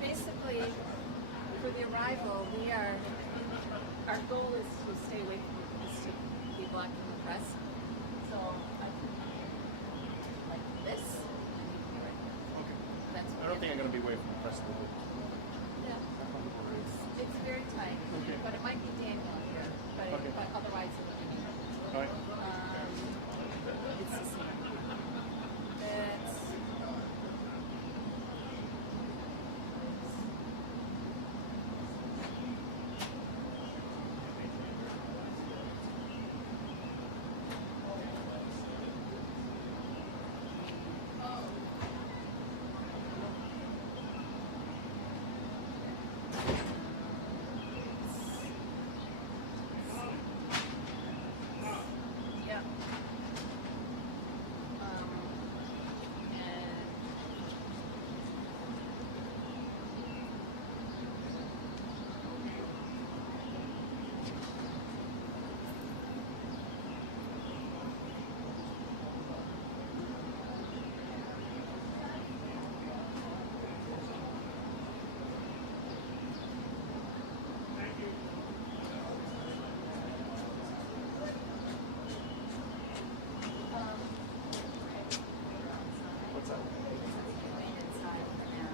basically, for the arrival, our goal is to stay away from be blocking the press. So I can like this, and you can be right here. Okay. That's I don't think I'm going to be away from the press a little bit. Yeah. It's very tight, Okay. but it might be Daniel here, but otherwise it would be me. All right. It's the same. It's yeah. And What's that? remain inside for now.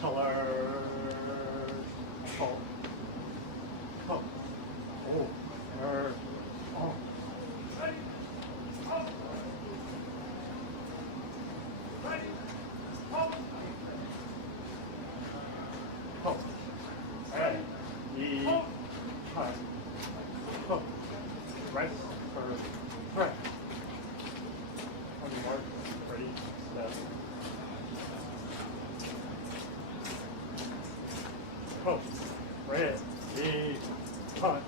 Color. Oh. Oh. Oh. Oh. Oh. Hey. Hi. Oh. Right. Right. On your mark. Ready. Set. Oh. Ready. Hot.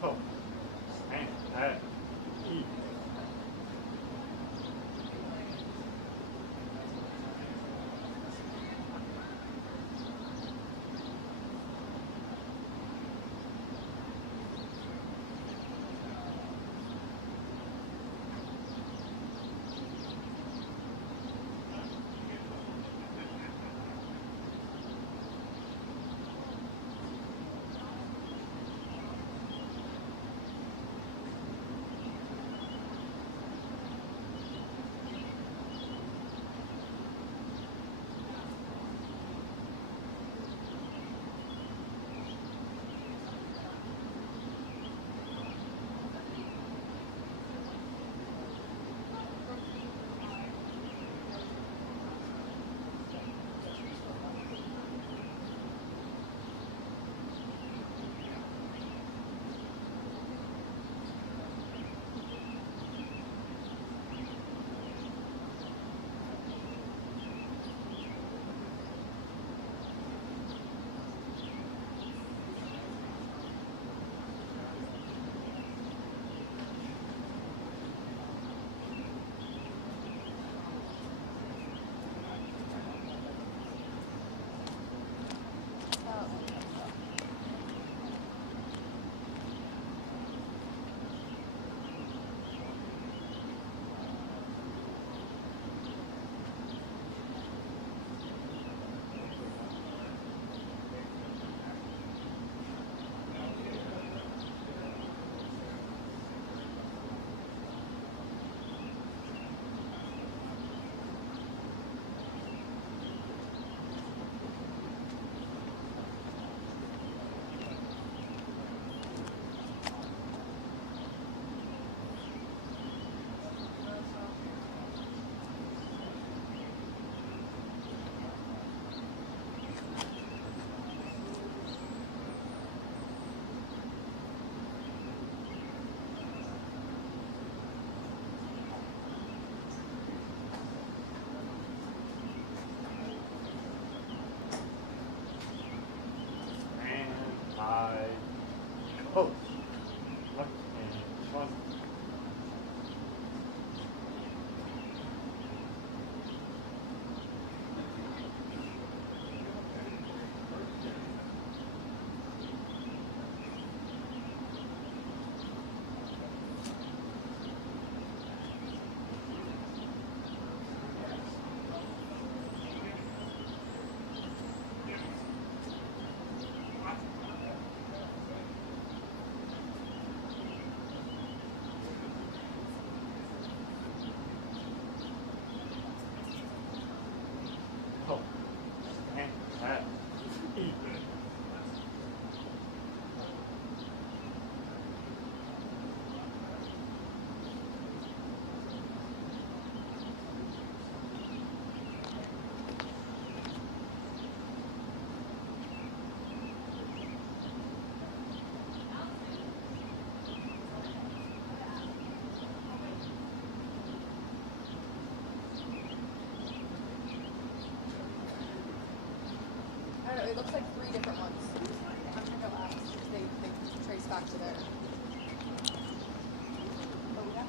ho, and at, e. Coast, left and front. Ho, and at, e. I don't know, it looks like 3 different ones. I'm gonna go ask if they trace back to there. Oh, yeah.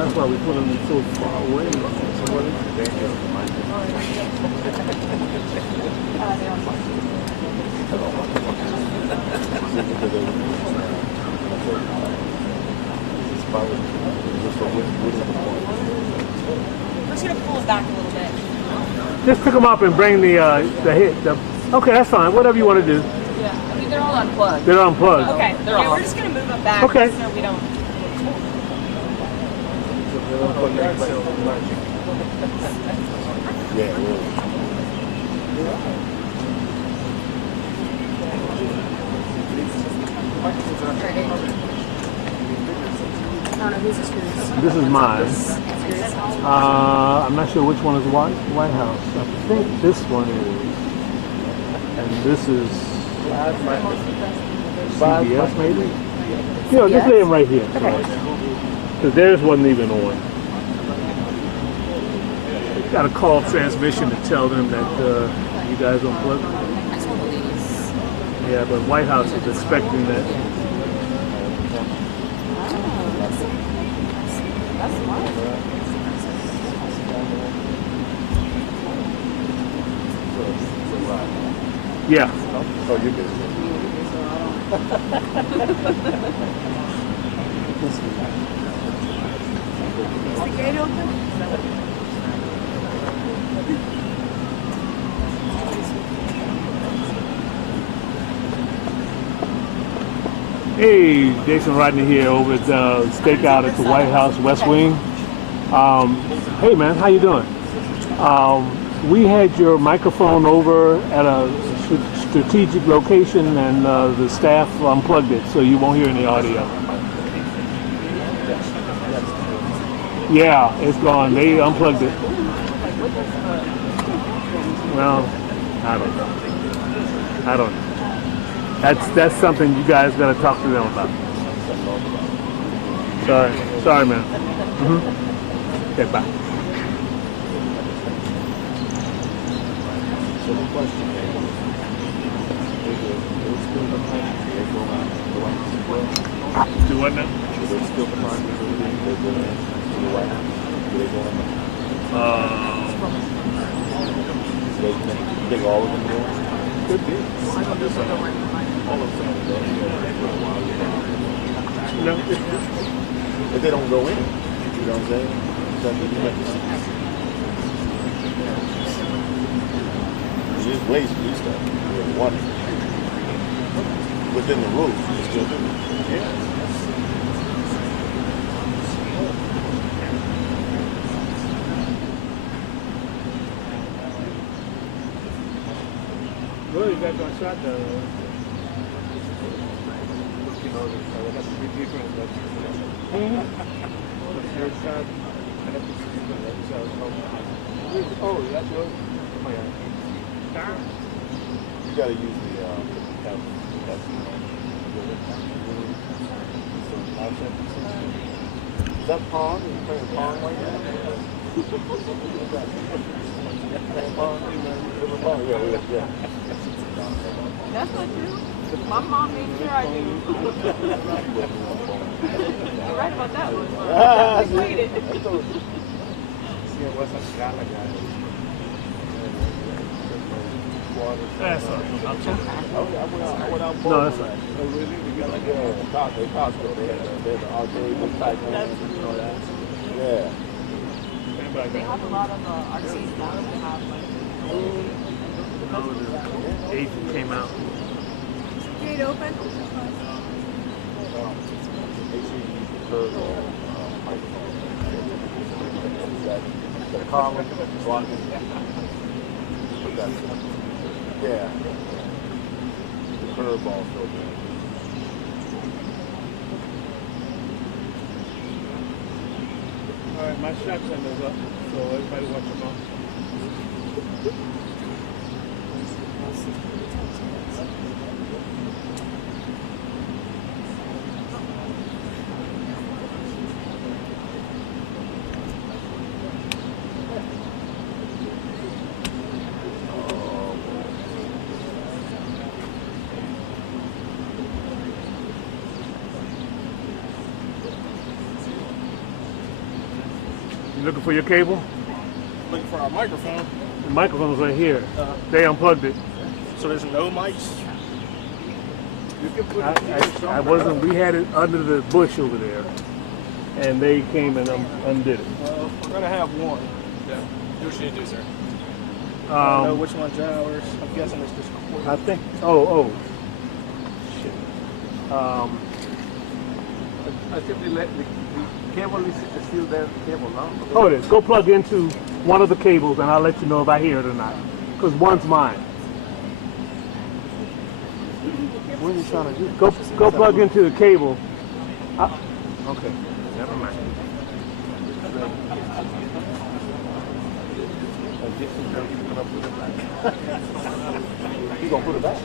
That's why we put them so far away. So what is the danger of reminding? We're just gonna pull it back a little bit. Just pick them up and bring the hit. Okay, that's fine. Whatever you want to do. Yeah. I mean, they're all unplugged. They're unplugged. Okay. Yeah, we're just gonna move them back. Okay. So we don't. Yeah, really. I don't know who's the screws. This is mine. Screws. I'm not sure which one is White House. I think this one is, and this is CBS maybe. You know, just lay them right here. Because theirs wasn't even on. Got a call transmission to tell them that you guys unplugged. I told the ladies. Yeah, but White House is expecting that. That's smart. Yeah. Oh, you get Is the gate open? Hey, Jason Rodney here over at Stakeout at the White House West Wing. Hey man, how you doing? We had your microphone over at a strategic location and the staff unplugged it, so you won't hear any audio. Yeah, it's gone. They unplugged it. Well, I don't know. I don't know. That's something you guys got to talk to them about. Sorry, man. Okay, bye. So the question is it still behind you? They go out the White House as well? Do what now? Is it still behind you? They go to the White House? Do they go in? You think all of them do? Could be. All of them do. No. If they don't go in, you know what I'm saying? Then you have to see. There's ways to do stuff. There's one. Within the rules, you can still do it. Yeah. Well, you got one shot though. You know, I got to be different. The first shot, I have to see the oh, that's yours? Oh, yeah. You gotta use the Is that Pong? Are you playing Pong right now? Playing Pong? Yeah. That's not true. My mom made sure I knew. You're right about that one. I waited. See, it wasn't Gallagher. That's all right. I went out No, that's all right. They Costco. They had the arcade type games and all that. Yeah. They have a lot of arcades now that have like. The agent came out. Gate open? Make sure you use the curve microphone. The column, so I can put that. Yeah. The curve ball filter. All right, my shot is up, so everybody watch them off. You looking for your cable? Looking for our microphone. The microphone's right here. They unplugged it. So there's no mics. I wasn't. We had it under the bush over there, and they came and undid it. Well, we're gonna have one. Yeah. You should do, sir. I don't know which one's ours. I'm guessing it's just. I think. Oh. Shit. I think we let the cable is still there. The cable now. Oh, it is. Go plug into one of the cables, and I'll let you know if I hear it or not. Because one's mine. What are you trying to do? Go plug into the cable. Okay. Never mind. You gonna put it back?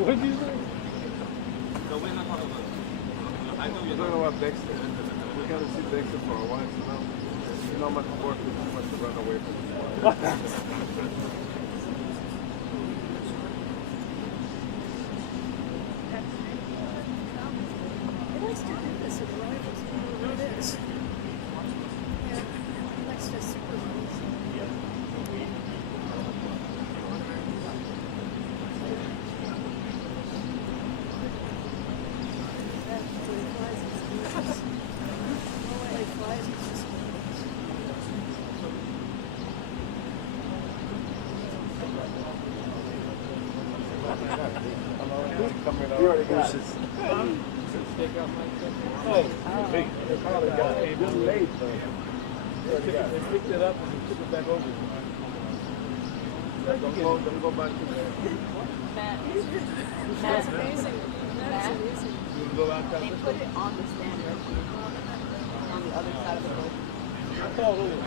What did you say? We're talking about Dexter. We gotta see Dexter for a while, you know how much work it is much to run away from the It likes to do this with rivals. It is. Yeah. It likes to supervise. You already got it. They probably got it. It was late, though. They picked it up and took it back over. Don't go back to That's amazing. That's amazing. They put it on the stand right on the other side of the boat. I called over at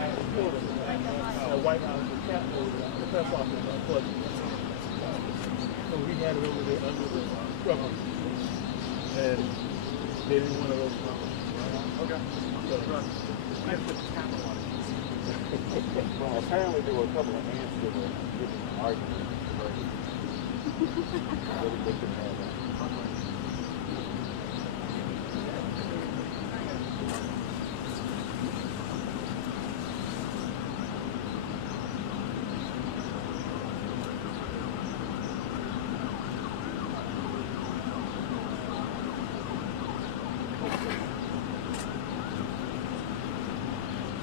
White House, the Capitol, the press office, unplugged it. So we had it over there under the rubber. And they didn't want to overcome it. Okay. So, we have to put the Capitol on it. Well, apparently there were a couple of ants that were getting arguments. They couldn't have that.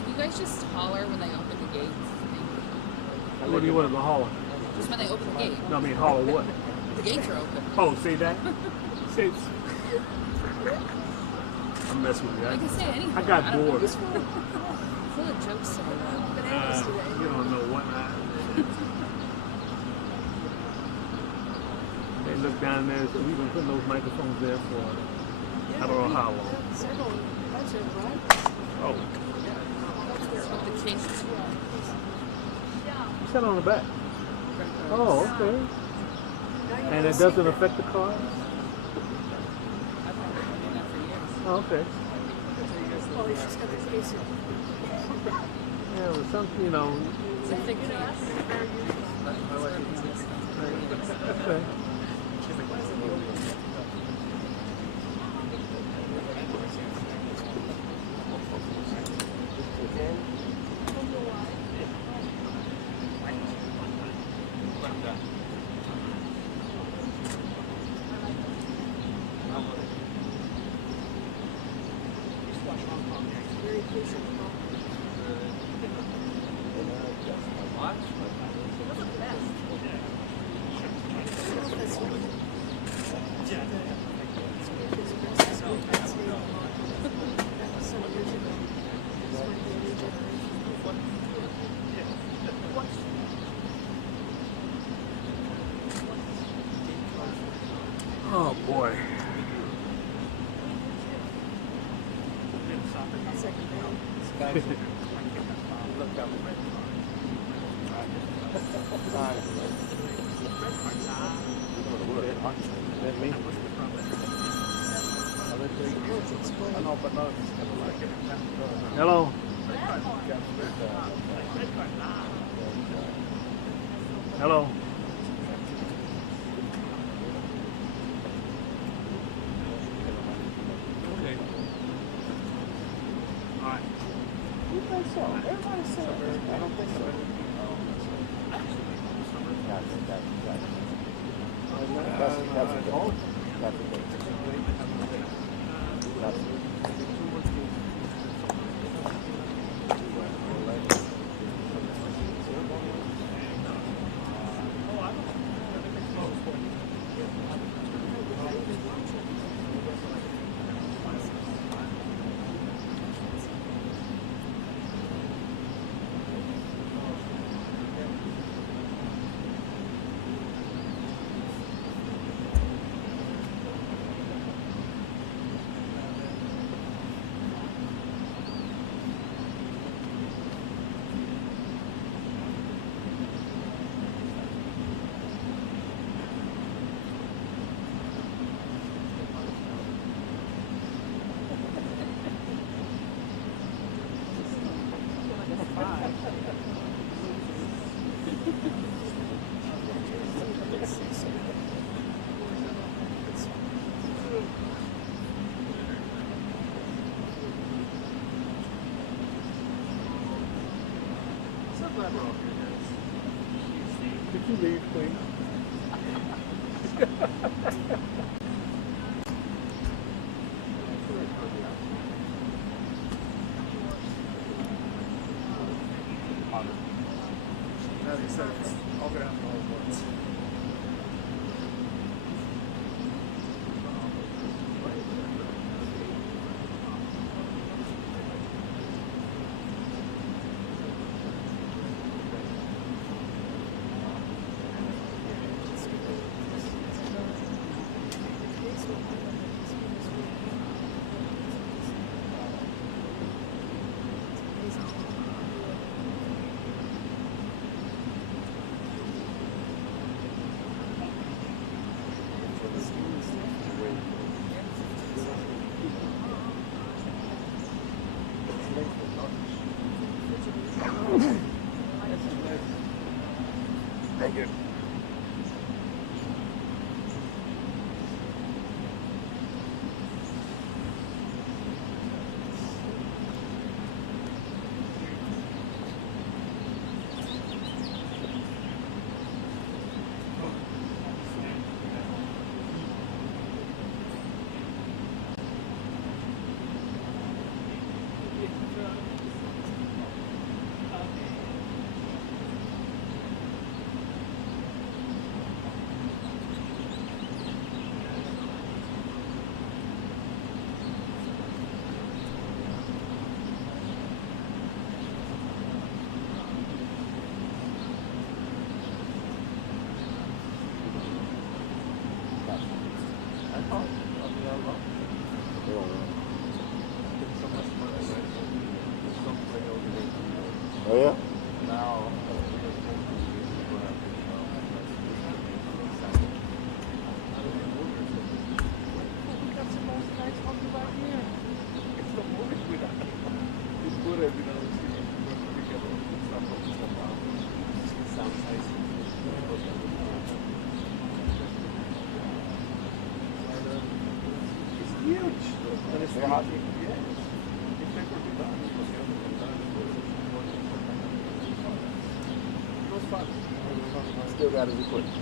You guys just holler when they open the gates. What do you want in the holler? Just when they open the gate. No, I mean, holler what? The gates are open. Oh, say that? Say I'm messing with you. I can say anything. I got don't know. bored. It's full of jokes around. Bananas today. You don't know what They look down there, so we've been putting those microphones there for I don't know how long. Several bunch of rivals. Oh, The king. you sat on the back. Oh, okay. And it doesn't affect the car? I've been doing that for years. Oh, okay. Oh, he's just got the case. Yeah, well, some, you know, It's a thick case. okay. Look at me. Let me. I know, but no, it's kind of like Hello. Hello. Okay. All right. You think so? Everybody says I don't think so. Could you leave, please? Thank you. Oh yeah? Now, still got his equipment.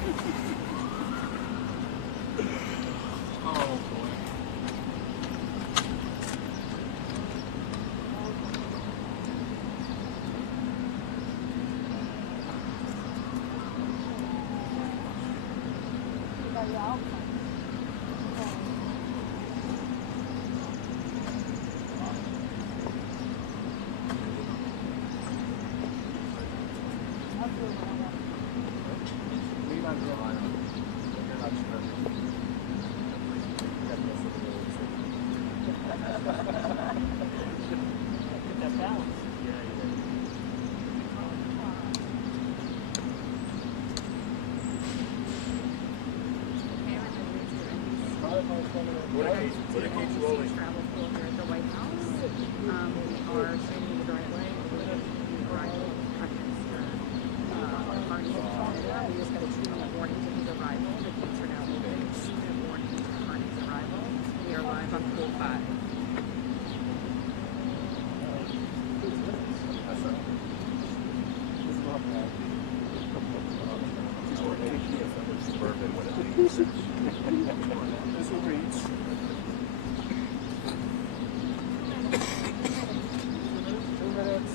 Oh boy. What did Kate Rowling travel for here at the White House? We are showing the driveway. We arrival of Prime Minister Carney of Canada. We just got a 2-minute warning to his arrival. The gates are now open. 2-minute warning to Carney's arrival. We are live on pool 5. This will reach. 2 minutes.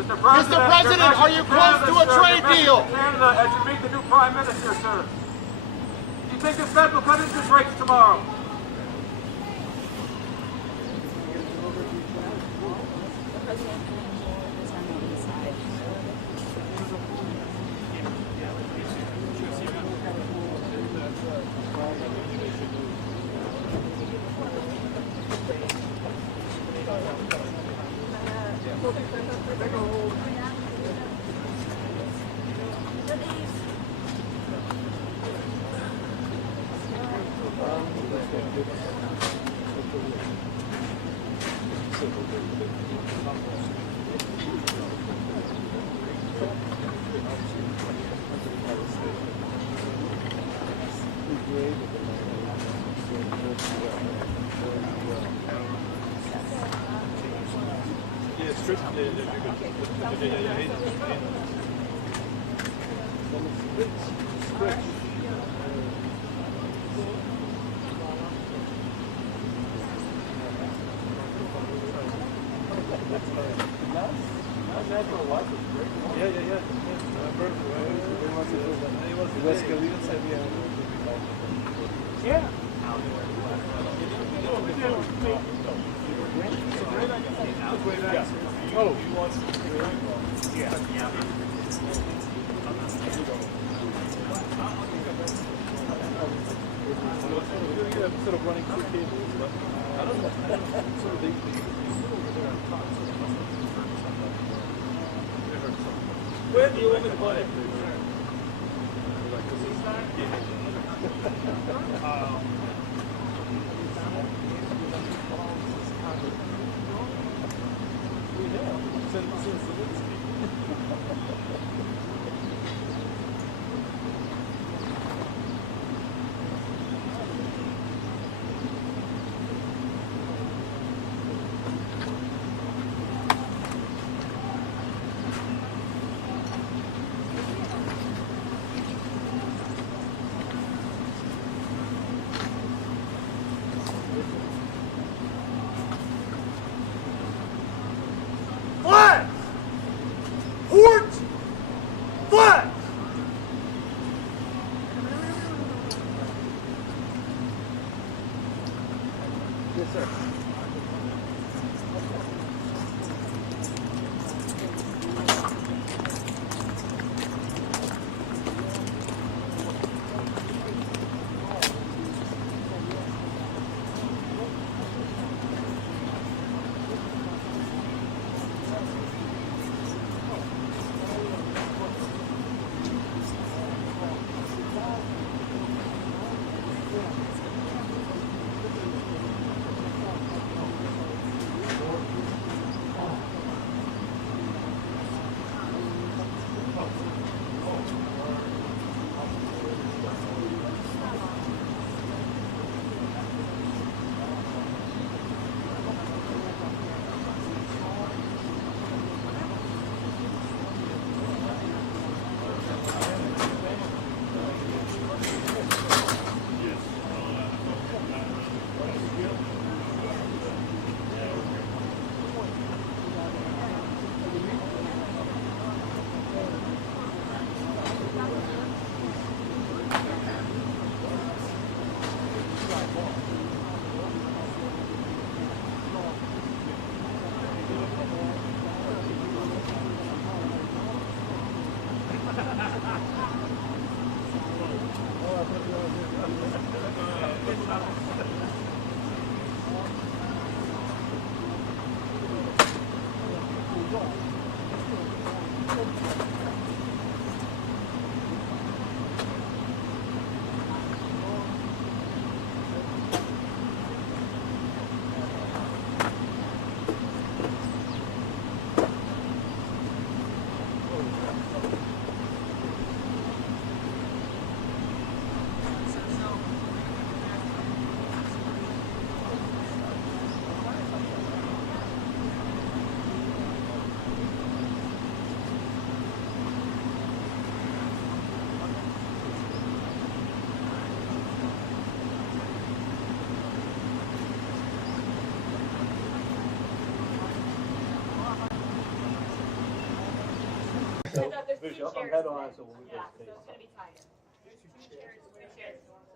Mr. President, are you close to a trade deal? Canada, as you meet the new Prime Minister, sir. Do you think the Fed will cut interest rates tomorrow? Natural life is great. Yeah. Yeah. Oh, yeah. Instead of running through cables, but I don't know. So they where do you want me to put it? Flags! Port! Flags! Yes, sir.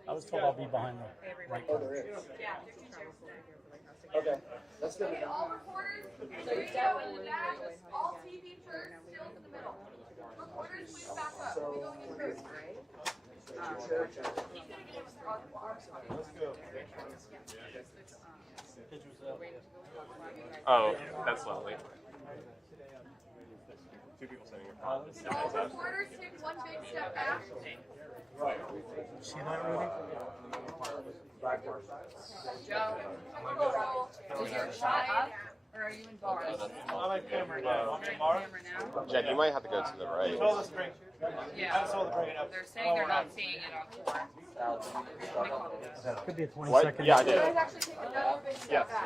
I was told I'll be behind the right corner. Okay, that's good. Okay, all reporters, radio in the back, all TV first, still in the middle. Reporters, please back up. We're going in first. He's gonna get it with our arms. Let's go. Oh, that's lovely. Two people sitting in front. All reporters, take one big step back. See that, Rudy? Joe, is your side, or are you in bars? I'm on camera now. You're in camera now? Jen, you might have to go to the right. Let's bring. Yeah. I told to bring it up. They're saying they're not seeing it on tour. Could be a 20 What? second. Yeah, I You did. guys actually take another big step back.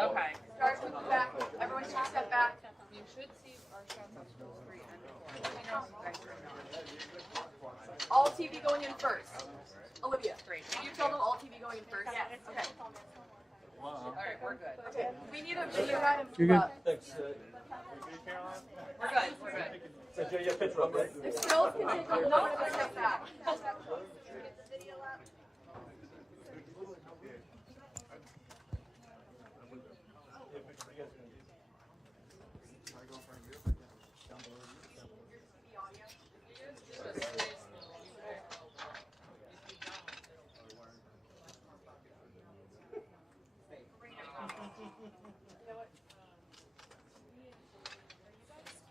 Okay. Start with the back. Everyone take a step back. You should see our shots on full screen and record. Let me know if you guys are not. All TV going in first. Olivia, great. Can you tell them all TV going in first? Yes. Okay. All right, we're good. Okay. We need him. You had him. You're good. Thanks. We're good. We're good. So, Jay, you have a picture up, right? If Skills can take a note, let's get that.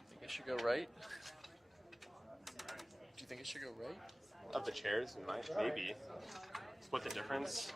Think it should go right? Do you think it should go right? Of the chairs, maybe. Split the difference.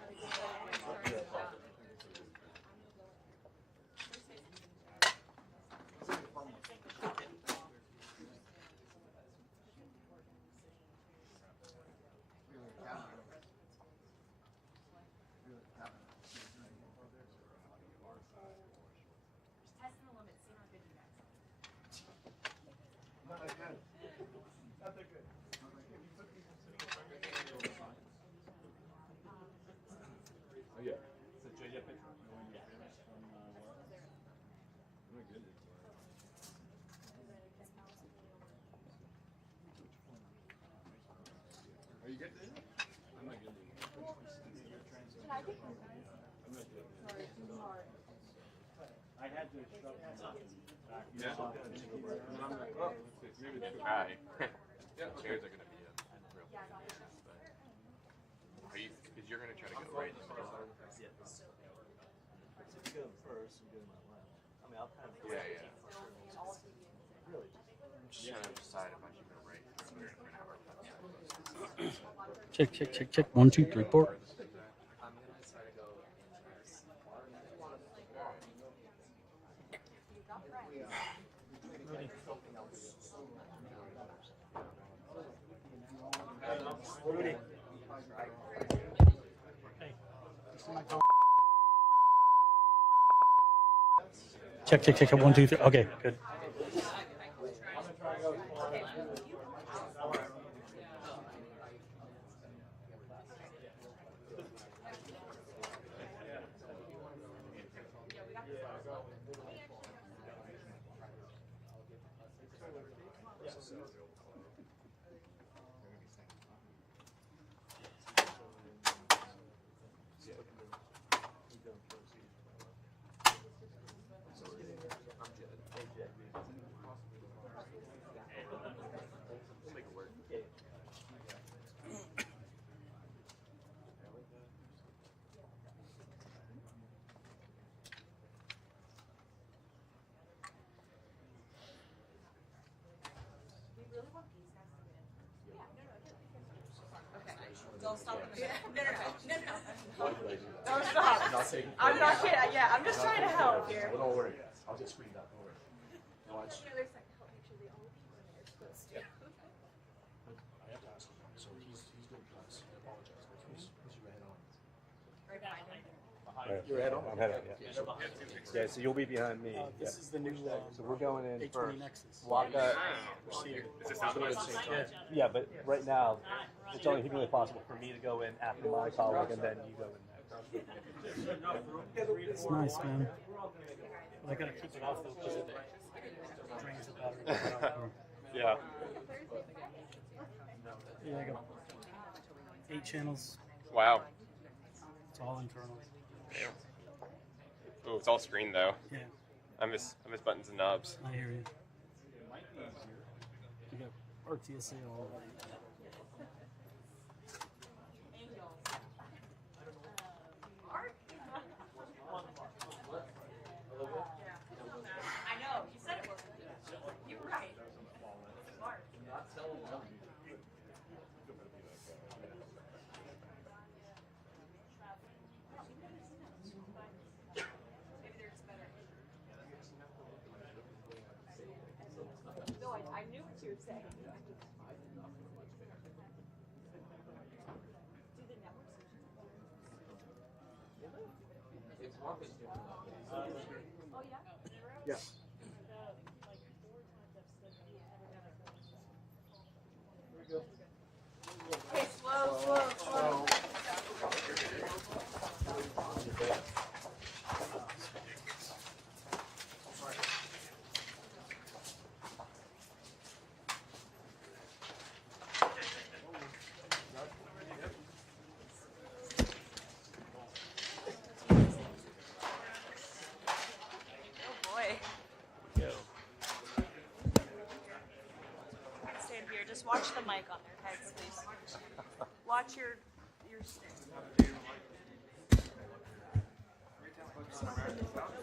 Are you good? I'm not good. I had to shove my back. Yeah. Maybe two. Hi. Yeah, Chairs are gonna be a real inconvenience, but are you? Because you're gonna try to go right in the middle. If you go first, you go to my left. I mean, I'll kind of. Yeah. Really? I'm just trying to decide if I should go right. We're gonna have our cuts. Check. 1, 2, 3, 4. Rudy. Check. 1, 2, 3. Okay, good. Don't stop. No. Don't stop. I'm not kidding. Yeah, I'm just trying to help here. Don't worry. I'll just screen that. Don't worry. Watch. The other side to help make sure they all are supposed to. I have to ask him. So he's doing plus. I apologize. Who's your head on? Right behind him. You're head on? I'm head on, yeah. Yeah, so you'll be behind me. This is the new So we're going in 820 first. Nexus. Waka. Is this not the same time? Yeah, but right now, it's only humanly possible for me to go in after my colleague and then you go in next. It's nice, man. I gotta keep it off though because it drains the battery. Yeah. Yeah, I got 8 channels. Wow. It's all internal. Ooh, it's all screen though. Yeah, I miss buttons and knobs. I hear you. You got RTSA all over. I know. You said it wasn't. You're right. Smart. Maybe they're just better. No, I knew what you were saying. Do the network Oh yeah? Yeah. Okay, slow. Watch the mic on their heads, please. Watch your stick.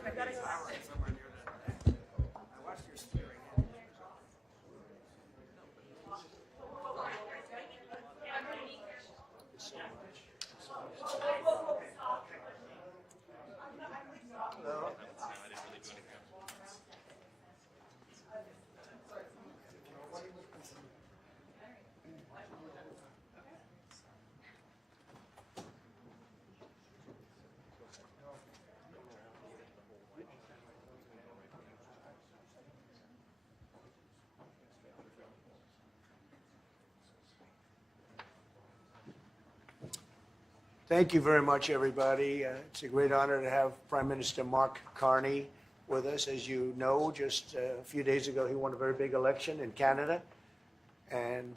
I gotta go. Thank you very much, everybody. It's a great honor to have Prime Minister Mark Carney with us. As you know, just a few days ago, he won a very big election in Canada. And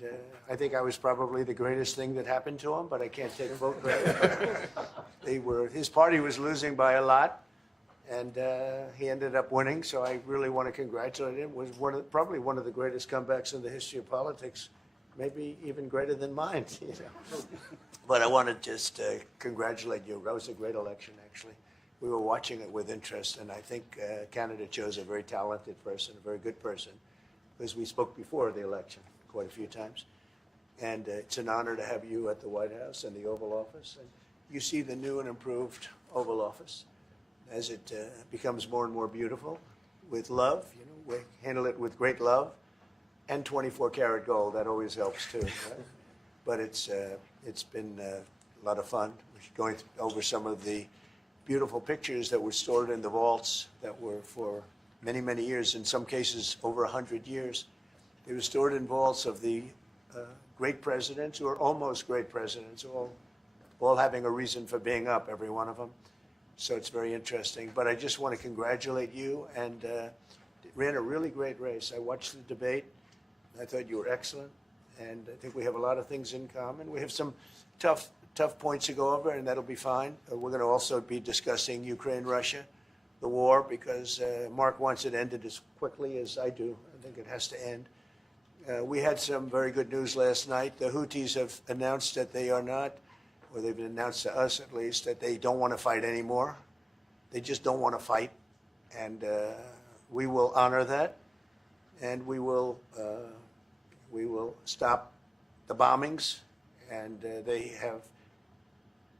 I think I was probably the greatest thing that happened to him, but I can't take full credit. His party was losing by a lot, and he ended up winning. So I really want to congratulate him. It was probably one of the greatest comebacks in the history of politics, maybe even greater than mine. You know. But I want to just congratulate you. That was a great election, actually. We were watching it with interest, and I think Canada chose a very talented person, a very good person, because we spoke before the election quite a few times. And it's an honor to have you at the White House and the Oval Office. And you see the new and improved Oval Office as it becomes more and more beautiful with love. You know, we handle it with great love and 24-karat gold. That always helps, too. Right? But it's been a lot of fun. We're going over some of the beautiful pictures that were stored in the vaults that were for many, many years, in some cases over 100 years. They were stored in vaults of the great presidents, or almost great presidents, all having a reason for being up, every one of them. So it's very interesting. But I just want to congratulate you, and ran a really great race. I watched the debate. I thought you were excellent. And I think we have a lot of things in common. We have some tough points to go over, and that'll be fine. We're going to also be discussing Ukraine, Russia, the war, because Mark wants it ended as quickly as I do. I think it has to end. We had some very good news last night. The Houthis have announced that they are not, or they've announced to us at least, that they don't want to fight anymore. They just don't want to fight. And we will honor that, and we will stop the bombings, and they have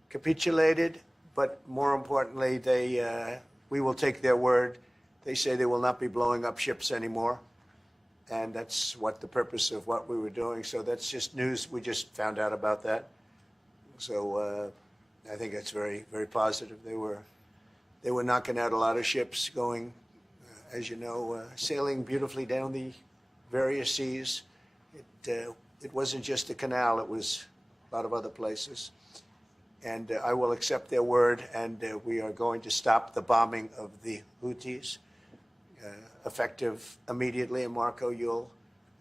capitulated, but more importantly, we will take their word. They say they will not be blowing up ships anymore, and that's what the purpose of what we were doing. So that's just news. We just found out about that. So I think that's very, very positive. They were knocking out a lot of ships going, as you know, sailing beautifully down the various seas. It wasn't just the canal, it was a lot of other places. And I will accept their word, and we are going to stop the bombing of the Houthis, effective immediately. And Marco, you'll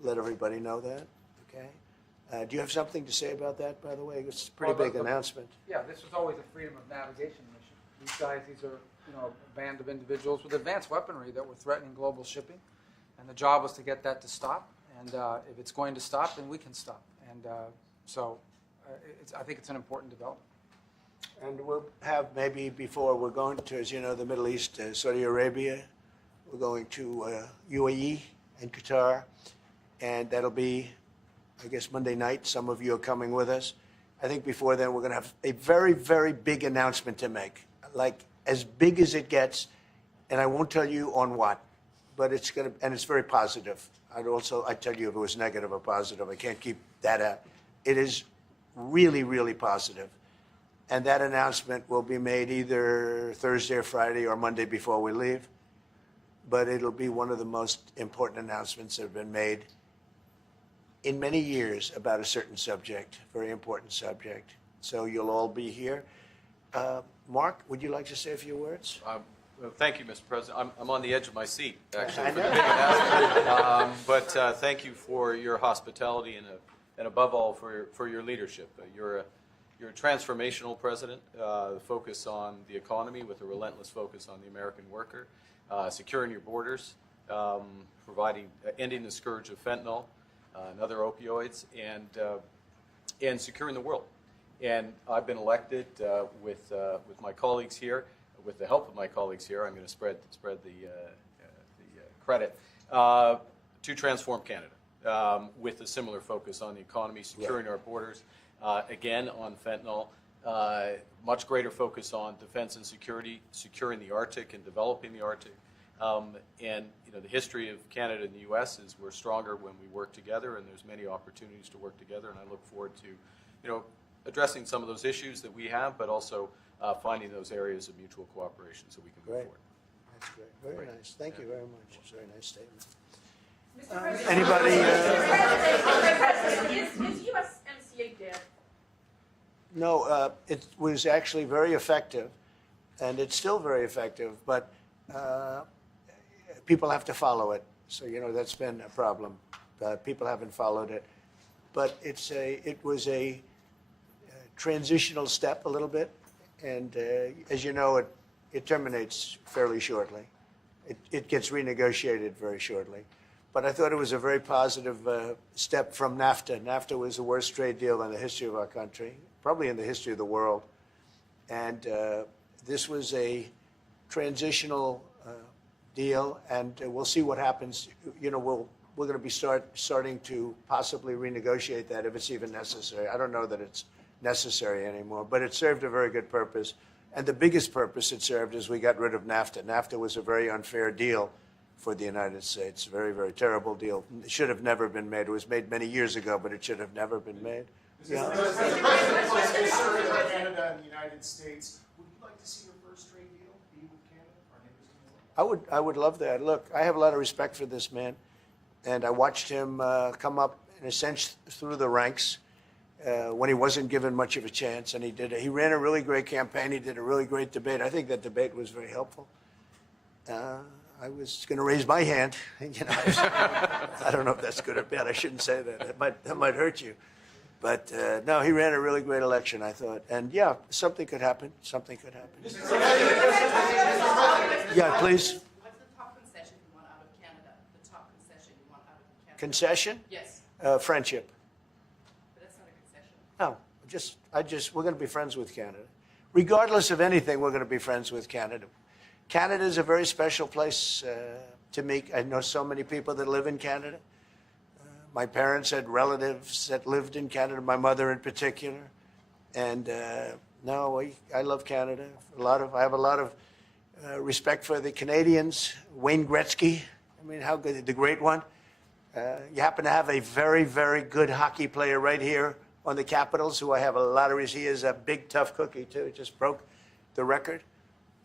let everybody know that, okay? Do you have something to say about that, by the way? It's a pretty big announcement. Yeah, this was always a freedom of navigation mission. These guys, these are, a band of individuals with advanced weaponry that were threatening global shipping. And the job was to get that to stop. And if it's going to stop, then we can stop. And I think it's an important development. And we'll have maybe before, we're going to, as you know, the Middle East, Saudi Arabia. We're going to UAE and Qatar. And that'll be, I guess, Monday night. Some of you are coming with us. I think before then, we're going to have a very, very big announcement to make, like as big as it gets. And I won't tell you on what, but it's going to, and it's very positive. I'd tell you if it was negative or positive. I can't keep that out. It is really, really positive. And that announcement will be made either Thursday or Friday or Monday before we leave. But it'll be one of the most important announcements that have been made in many years about a certain subject, very important subject. So you'll all be here. Mark, would you like to say a few words? Well, thank you, Mr. President. I'm on the edge of my seat, actually, for the big announcement. But thank you for your hospitality and above all, for your leadership. You're a transformational president, focus on the economy with a relentless focus on the American worker, securing your borders, ending the scourge of fentanyl, and other opioids, and securing the world. And I've been elected with my colleagues here, with the help of my colleagues here. I'm going to spread the credit to transform Canada with a similar focus on the economy, securing our borders, again on fentanyl, much greater focus on defense and security, securing the Arctic and developing the Arctic. And the history of Canada and the U.S. is we're stronger when we work together, and there's many opportunities to work together. And I look forward to addressing some of those issues that we have, but also finding those areas of mutual cooperation so we can move forward. That's great. Very nice. Thank you very much. It's a very nice statement. Mr. President, Anybody? Mr. President, is USMCA dead? No, it was actually very effective, and it's still very effective, but people have to follow it. So, that's been a problem. People haven't followed it. But it was a transitional step a little bit, and as you know, it terminates fairly shortly. It gets renegotiated very shortly. But I thought it was a very positive step from NAFTA. NAFTA was the worst trade deal in the history of our country, probably in the history of the world. And this was a transitional deal, and we'll see what happens. We're going to be starting to possibly renegotiate that if it's even necessary. I don't know that it's necessary anymore, but it served a very good purpose. And the biggest purpose it served is we got rid of NAFTA. NAFTA was a very unfair deal for the United States. Very, very terrible deal. It should have never been made. It was made many years ago, but it should have never been made. Canada and the United States. Would you like to see your first trade deal be with Canada? I would love that. Look, I have a lot of respect for this man, and I watched him come up, in a sense, through the ranks when he wasn't given much of a chance, and he ran a really great campaign. He did a really great debate. I think that debate was very helpful. I was going to raise my hand. I don't know if that's good or bad. I shouldn't say that. That might hurt you. But no, he ran a really great election, I thought. And yeah, something could happen. Something could happen. Yeah, please. What's the top concession you want out of Canada? The top concession you want out of Canada? Concession? Yes. Friendship. But that's not a concession. No, we're going to be friends with Canada. Regardless of anything, we're going to be friends with Canada. Canada is a very special place to me. I know so many people that live in Canada. My parents had relatives that lived in Canada, my mother in particular. And I love Canada. I have a lot of respect for the Canadians. Wayne Gretzky, how good, the great one. You happen to have a very, very good hockey player right here on the Capitals, who I have a lot of respect. He is a big, tough cookie, too. He just broke the record.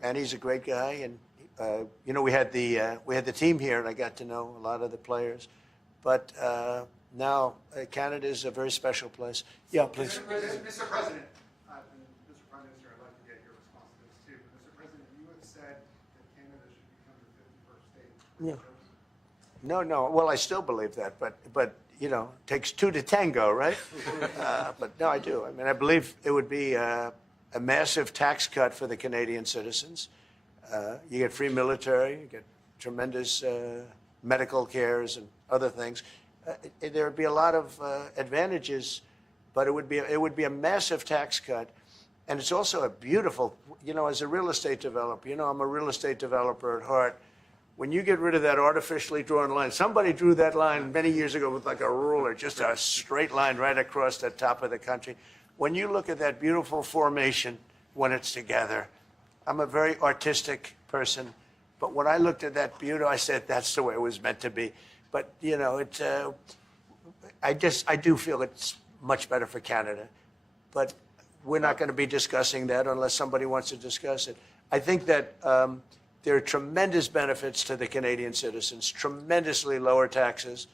And he's a great guy. And, we had the team here, and I got to know a lot of the players. But now Canada is a very special place. Yeah, please. Mr. President, Mr. Prime Minister, I'd like to get your response to this too. Mr. President, you have said that Canada should become the 51st state. Yeah. No. Well, I still believe that, but it takes two to tango, right? But no, I do. I believe it would be a massive tax cut for the Canadian citizens. You get free military, you get tremendous medical cares and other things. There would be a lot of advantages, but it would be a massive tax cut. And it's also a beautiful, as a real estate developer, I'm a real estate developer at heart. When you get rid of that artificially drawn line, somebody drew that line many years ago with like a ruler, just a straight line right across the top of the country. When you look at that beautiful formation when it's together, I'm a very artistic person, but when I looked at that beauty, I said that's the way it was meant to be. But I do feel it's much better for Canada, but we're not going to be discussing that unless somebody wants to discuss it. I think that there are tremendous benefits to the Canadian citizens, tremendously lower taxes,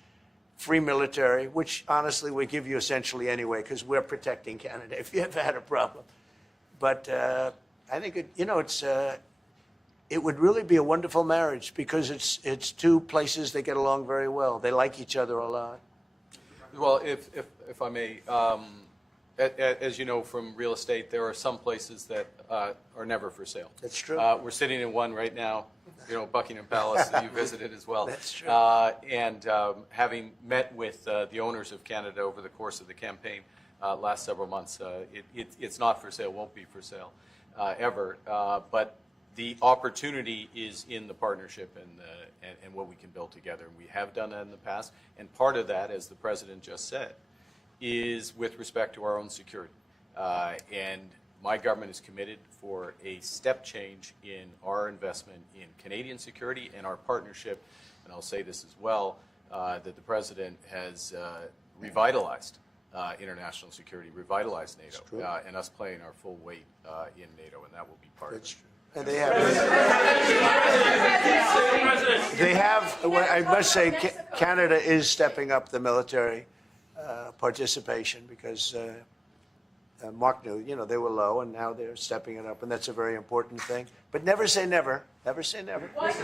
free military, which honestly we give you essentially anyway because we're protecting Canada if you ever had a problem. But I think it would really be a wonderful marriage because it's two places that get along very well. They like each other a lot. Well, if I may, as you know from real estate, there are some places that are never for sale. That's true. We're sitting in one right now. Buckingham Palace that you visited as well. That's true. And having met with the owners of Canada over the course of the campaign last several months, it's not for sale, won't be for sale ever. But the opportunity is in the partnership and what we can build together. And we have done that in the past. And part of that, as the President just said, is with respect to our own security. And my government is committed for a step change in our investment in Canadian security and our partnership, and I'll say this as well, that the President has revitalized international security, revitalized NATO, and us playing our full weight in NATO, and that will be part of it. And they have, I must say, Canada is stepping up the military participation because Mark knew, they were low, and now they're stepping it up, and that's a very important thing. But never say never. Never say never. What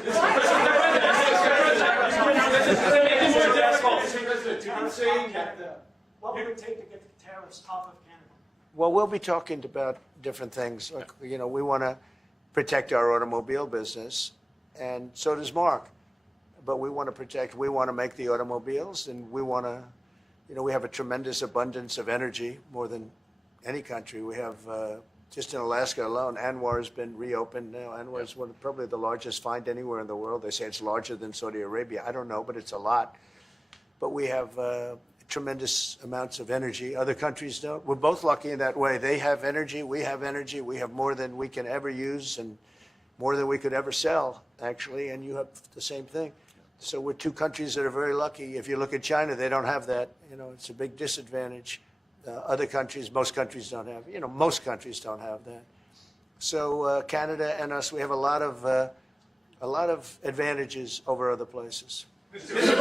would it take to get the tariffs off of Canada? Well, we'll be talking about different things. Like, we want to protect our automobile business, and so does Mark. But we want to make the automobiles, and we want to, we have a tremendous abundance of energy, more than any country. We have, just in Alaska alone, Anwar has been reopened now. Anwar is probably the largest find anywhere in the world. They say it's larger than Saudi Arabia. I don't know, but it's a lot. But we have tremendous amounts of energy. Other countries don't. We're both lucky in that way. They have energy. We have energy. We have more than we can ever use and more than we could ever sell, actually, and you have the same thing. So we're two countries that are very lucky. If you look at China, they don't have that. It's a big disadvantage. Other countries, most countries don't have. Most countries don't have that. So Canada and us, we have a lot of advantages over other places. Mr.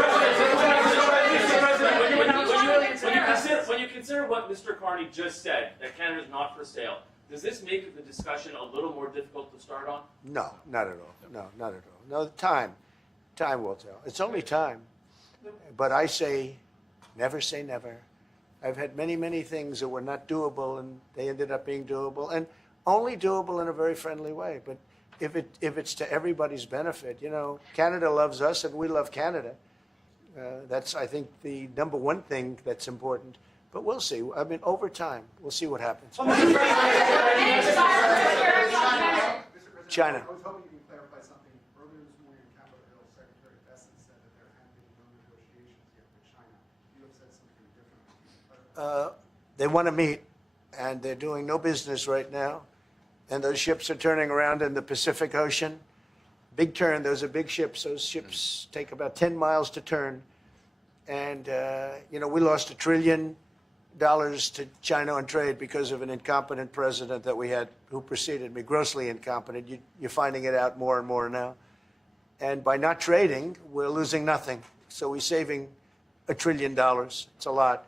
President, when you consider what Mr. Carney just said, that Canada is not for sale, does this make the discussion a little more difficult to start on? No, not at all. No, not at all. No, time will tell. It's only time. But I say never. I've had many, many things that were not doable, and they ended up being doable, and only doable in a very friendly way. But if it's to everybody's benefit, Canada loves us, and we love Canada. That's, I think, the number one thing that's important. But we'll see. I mean, over time, we'll see what happens. China. I was hoping you can clarify something. Earlier this morning in Capitol Hill, Secretary Besson said that there had been no negotiations yet with China. You have said something different. They want to meet, and they're doing no business right now. And those ships are turning around in the Pacific Ocean. Big turn. Those are big ships. Those ships take about 10 miles to turn. And, we lost $1 trillion to China on trade because of an incompetent president that we had who preceded me, grossly incompetent. You're finding it out more and more now. And by not trading, we're losing nothing. So we're saving $1 trillion. It's a lot.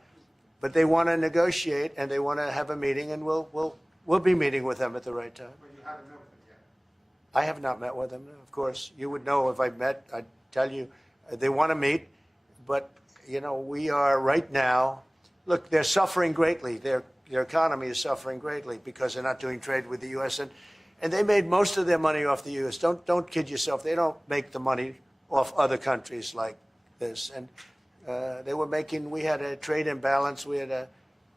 But they want to negotiate, and they want to have a meeting, and we'll be meeting with them at the right time. But you haven't met with them yet. I have not met with them, of course. You would know if I met. I'd tell you. They want to meet, but, we are right now. Look, they're suffering greatly. Their economy is suffering greatly because they're not doing trade with the U.S. And they made most of their money off the U.S. Don't kid yourself. They don't make the money off other countries like this. And we had a trade imbalance. We had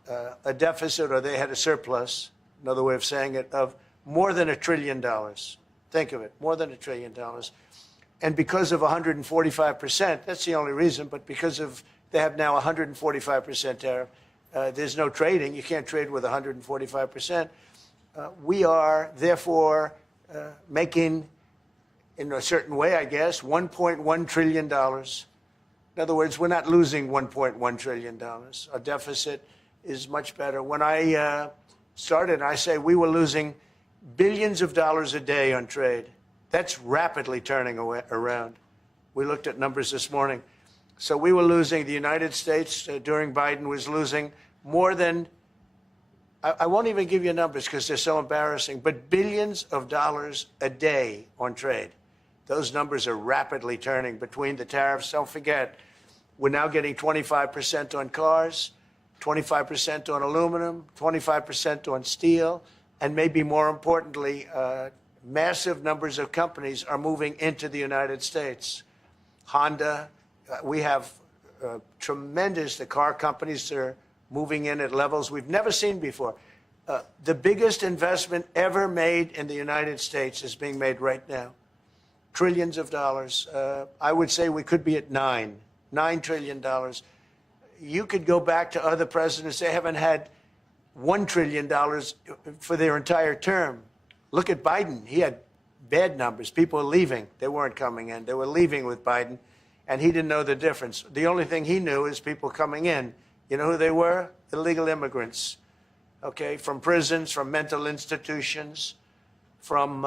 a deficit, or they had a surplus, another way of saying it, of more than $1 trillion. Think of it, more than $1 trillion. And because of 145%, that's the only reason, but because of they have now 145% tariff, there's no trading. You can't trade with 145%. We are, therefore, making, in a certain way, I guess, $1.1 trillion. In other words, we're not losing $1.1 trillion. Our deficit is much better. When I started, I say we were losing billions of dollars a day on trade. That's rapidly turning around. We looked at numbers this morning. So we were losing, the United States during Biden was losing more than, I won't even give you numbers because they're so embarrassing, but billions of dollars a day on trade. Those numbers are rapidly turning between the tariffs. Don't forget, we're now getting 25% on cars, 25% on aluminum, 25% on steel, and maybe more importantly, massive numbers of companies are moving into the United States. Honda, we have tremendous, the car companies are moving in at levels we've never seen before. The biggest investment ever made in the United States is being made right now. Trillions of dollars. I would say we could be at $9 trillion. You could go back to other presidents. They haven't had $1 trillion for their entire term. Look at Biden. He had bad numbers. People were leaving. They weren't coming in. They were leaving with Biden, and he didn't know the difference. The only thing he knew is people coming in. You know who they were? Illegal immigrants, okay, from prisons, from mental institutions, from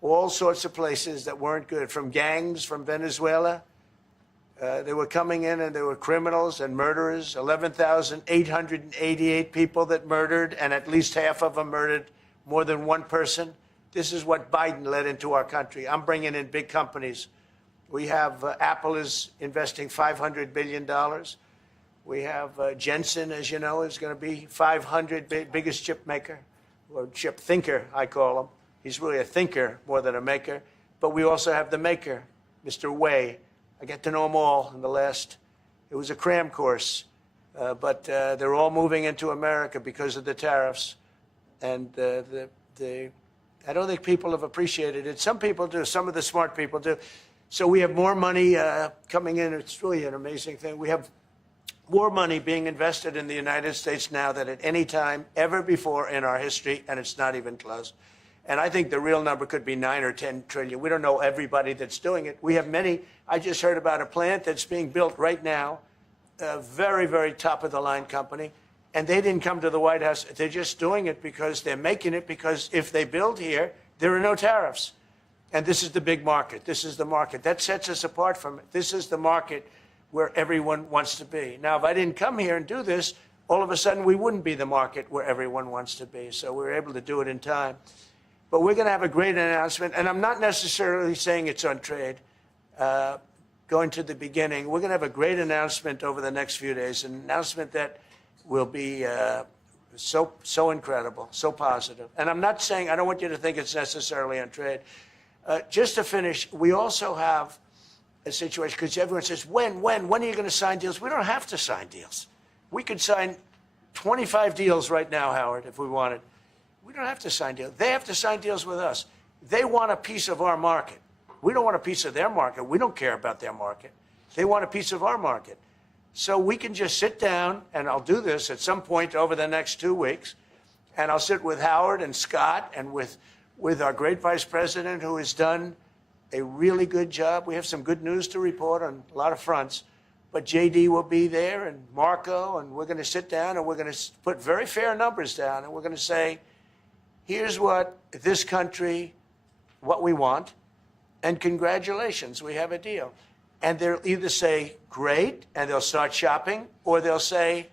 all sorts of places that weren't good, from gangs, from Venezuela. They were coming in and they were criminals and murderers, 11,888 people that murdered, and at least half of them murdered more than one person. This is what Biden led into our country. I'm bringing in big companies. We have Apple is investing $500 billion. We have Jensen, as you know, is going to be 500 biggest chip maker, or chip thinker, I call him. He's really a thinker more than a maker. But we also have the maker, Mr. Wei. I get to know them all in the last, it was a cram course, but they're all moving into America because of the tariffs. And I don't think people have appreciated it. Some people do, some of the smart people do. So we have more money coming in. It's really an amazing thing. We have more money being invested in the United States now than at any time ever before in our history, and it's not even close. And I think the real number could be 9 or 10 trillion. We don't know everybody that's doing it. We have many. I just heard about a plant that's being built right now, a very, very top-of-the-line company, and they didn't come to the White House. They're just doing it because they're making it because if they build here, there are no tariffs. And this is the big market. This is the market. That sets us apart from it. This is the market where everyone wants to be. Now, if I didn't come here and do this, all of a sudden we wouldn't be the market where everyone wants to be. So we were able to do it in time. But we're going to have a great announcement, and I'm not necessarily saying it's on trade. Going to the beginning, we're going to have a great announcement over the next few days, an announcement that will be so incredible, so positive. And I'm not saying, I don't want you to think it's necessarily on trade. Just to finish, we also have a situation, because everyone says, when are you going to sign deals? We don't have to sign deals. We could sign 25 deals right now, Howard, if we wanted. We don't have to sign deals. They have to sign deals with us. They want a piece of our market. We don't want a piece of their market. We don't care about their market. They want a piece of our market. So we can just sit down, and I'll do this at some point over the next 2 weeks, and I'll sit with Howard and Scott and with our great vice president, who has done a really good job. We have some good news to report on a lot of fronts. But JD will be there, and Marco, and we're going to sit down, and we're going to put very fair numbers down, and we're going to say, here's what this country, what we want, and congratulations, we have a deal. And they'll either say, great, and they'll start shopping, or they'll say,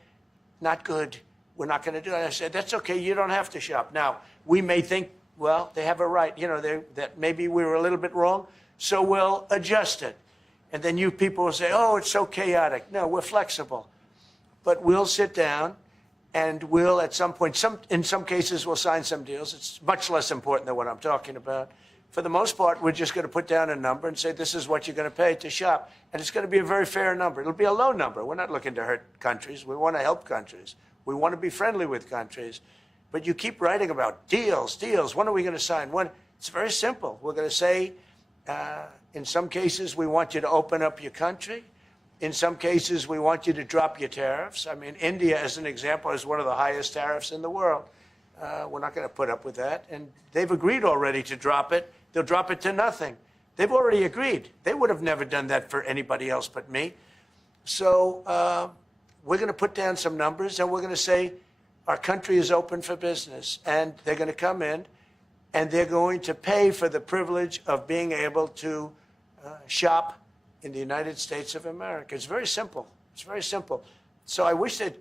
not good, we're not going to do it. I said, that's okay, you don't have to shop. Now, we may think, well, they have a right, that maybe we were a little bit wrong, so we'll adjust it. And then you people will say, oh, it's so chaotic. No, we're flexible. But we'll sit down, and we'll, at some point, in some cases, we'll sign some deals. It's much less important than what I'm talking about. For the most part, we're just going to put down a number and say, this is what you're going to pay to shop. And it's going to be a very fair number. It'll be a low number. We're not looking to hurt countries. We want to help countries. We want to be friendly with countries. But you keep writing about deals. When are we going to sign? When? It's very simple. We're going to say, in some cases, we want you to open up your country. In some cases, we want you to drop your tariffs. I mean, India, as an example, has one of the highest tariffs in the world. We're not going to put up with that. And they've agreed already to drop it. They'll drop it to nothing. They've already agreed. They would have never done that for anybody else but me. So we're going to put down some numbers, and we're going to say our country is open for business. And they're going to come in, and they're going to pay for the privilege of being able to shop in the United States of America. It's very simple. It's very simple. So I wish they'd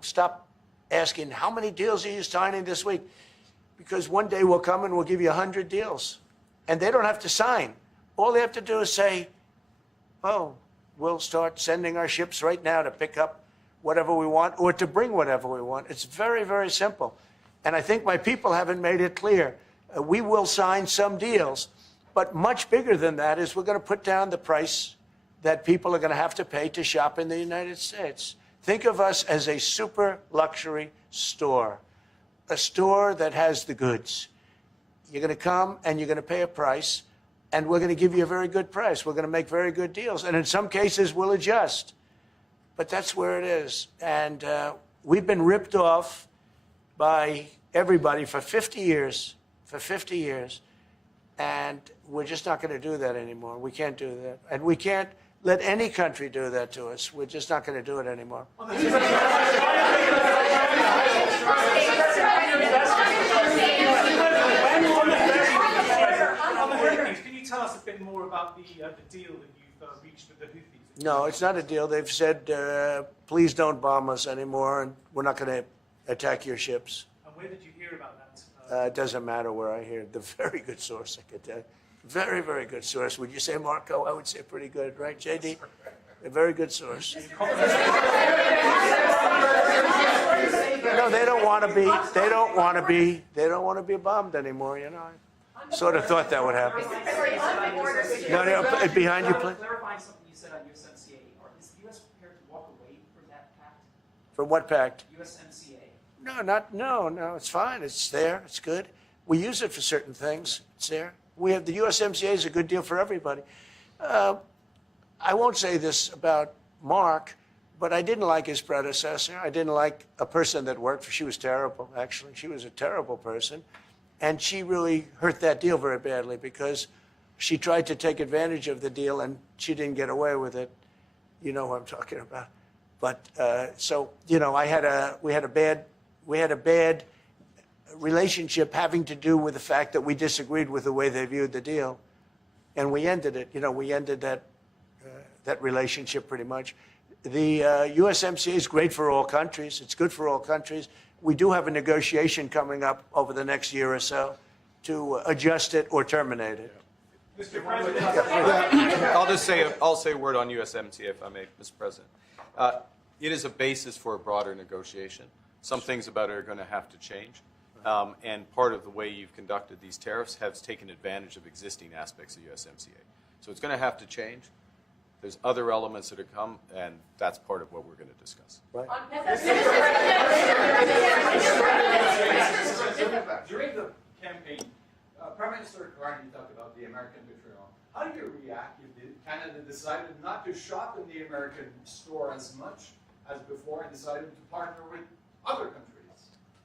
stop asking, how many deals are you signing this week? Because one day we'll come and we'll give you 100 deals. And they don't have to sign. All they have to do is say, oh, we'll start sending our ships right now to pick up whatever we want or to bring whatever we want. It's very, very simple. And I think my people haven't made it clear. We will sign some deals, but much bigger than that is we're going to put down the price that people are going to have to pay to shop in the United States. Think of us as a super luxury store, a store that has the goods. You're going to come and you're going to pay a price, and we're going to give you a very good price. We're going to make very good deals. And in some cases, we'll adjust. But that's where it is. And we've been ripped off by everybody for 50 years, and we're just not going to do that anymore. We can't do that. And we can't let any country do that to us. We're just not going to do it anymore. Can you tell us a bit more about the deal that you've reached with the Houthis? No, it's not a deal. They've said, please don't bomb us anymore, and we're not going to attack your ships. And where did you hear about that? It doesn't matter where I hear it. The very good source, I could tell you. Very, very good source. Would you say, Marco? I would say pretty good, right, JD? A very good source. No, they don't want to be. They don't want to be. They don't want to be bombed anymore. You know, I sort of thought that would happen. No, behind you, please. Clarifying something you said on USMCA. Is the U.S. prepared to walk away from that pact? From what pact? USMCA. No. It's fine. It's there. It's good. We use it for certain things. It's there. We have the USMCA is a good deal for everybody. I won't say this about Mark, but I didn't like his predecessor. I didn't like a person that worked for. She was terrible, actually. She was a terrible person. And she really hurt that deal very badly because she tried to take advantage of the deal and she didn't get away with it. You know who I'm talking about. But so, you know, we had a bad relationship having to do with the fact that we disagreed with the way they viewed the deal. And we ended it. You know, we ended that relationship pretty much. The USMCA is great for all countries. It's good for all countries. We do have a negotiation coming up over the next year or so to adjust it or terminate it. Mr. President, I'll say a word on USMCA, if I may, Mr. President. It is a basis for a broader negotiation. Some things about it are going to have to change. And part of the way you've conducted these tariffs has taken advantage of existing aspects of USMCA. So it's going to have to change. There's other elements that have come, and that's part of what we're going to discuss. Right. During the campaign, Prime Minister Carney talked about the American betrayal. How do you react if Canada decided not to shop in the American store as much as before and decided to partner with other countries?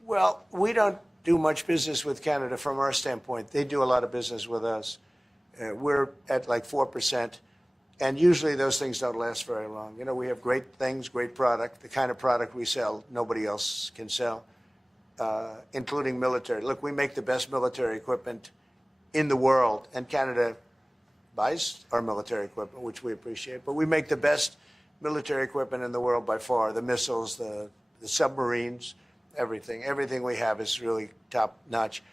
Well, we don't do much business with Canada from our standpoint. They do a lot of business with us. We're at like 4%. And usually those things don't last very long. You know, we have great things, great product. The kind of product we sell, nobody else can sell, including military. Look, we make the best military equipment in the world, and Canada buys our military equipment, which we appreciate. But we make the best military equipment in the world by far. The missiles, the submarines, everything. Everything we have is really top notch.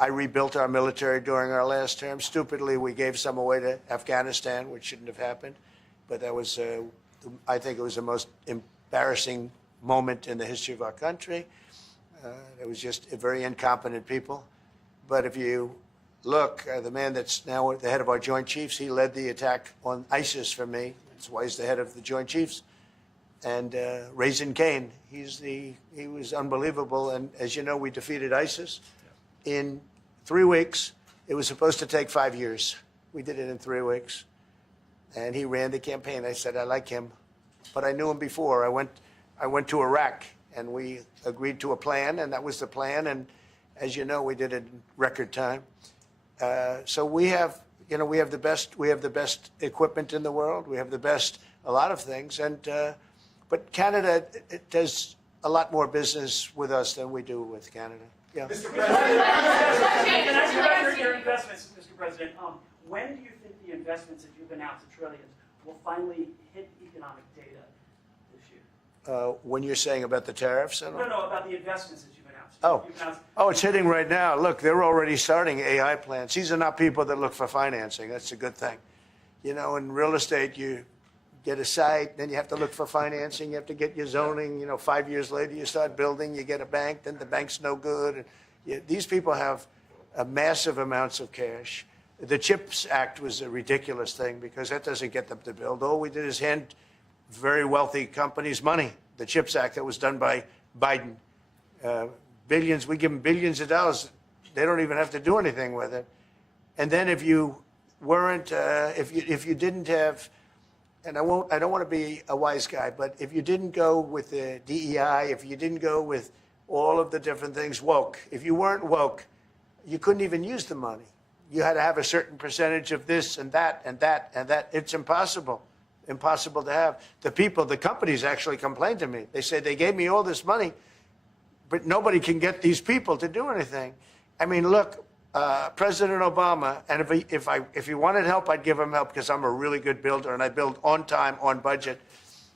I rebuilt our military during our last term. Stupidly, we gave some away to Afghanistan, which shouldn't have happened. But that was, I think it was the most embarrassing moment in the history of our country. It was just very incompetent people. But if you look, the man that's now the head of our Joint Chiefs, he led the attack on ISIS for me. That's why he's the head of the Joint Chiefs. And Raisin Kane, he was unbelievable. And as you know, we defeated ISIS in 3 weeks. It was supposed to take 5 years. We did it in 3 weeks. And he ran the campaign. I said, I like him. But I knew him before. I went to Iraq, and we agreed to a plan, and that was the plan. And as you know, we did it in record time. So we have, you know, we have the best equipment in the world. We have the best, a lot of things. And but Canada, it does a lot more business with us than we do with Canada. Yeah. Mr. President, and as you got your investments, Mr. President, when do you think the investments that you've announced, the trillions, will finally hit economic data this year? When you're saying about the tariffs? No, about the investments that you've announced. Oh, it's hitting right now. Look, they're already starting AI plants. These are not people that look for financing. That's a good thing. You know, in real estate, you get a site, then you have to look for financing, you have to get your zoning, you know, 5 years later you start building, you get a bank, then the bank's no good. These people have massive amounts of cash. The CHIPS Act was a ridiculous thing because that doesn't get them to build. All we did is hand very wealthy companies money. The CHIPS Act that was done by Biden. Billions, we give them billions of dollars. They don't even have to do anything with it. And then if you weren't, if you didn't have, and I don't want to be a wise guy, but if you didn't go with the DEI, if you didn't go with all of the different things, woke, if you weren't woke, you couldn't even use the money. You had to have a certain percentage of this and that and that and that. It's impossible to have. The companies actually complained to me. They said they gave me all this money, but nobody can get these people to do anything. I mean, look, President Obama, and if he wanted help, I'd give him help because I'm a really good builder and I build on time, on budget.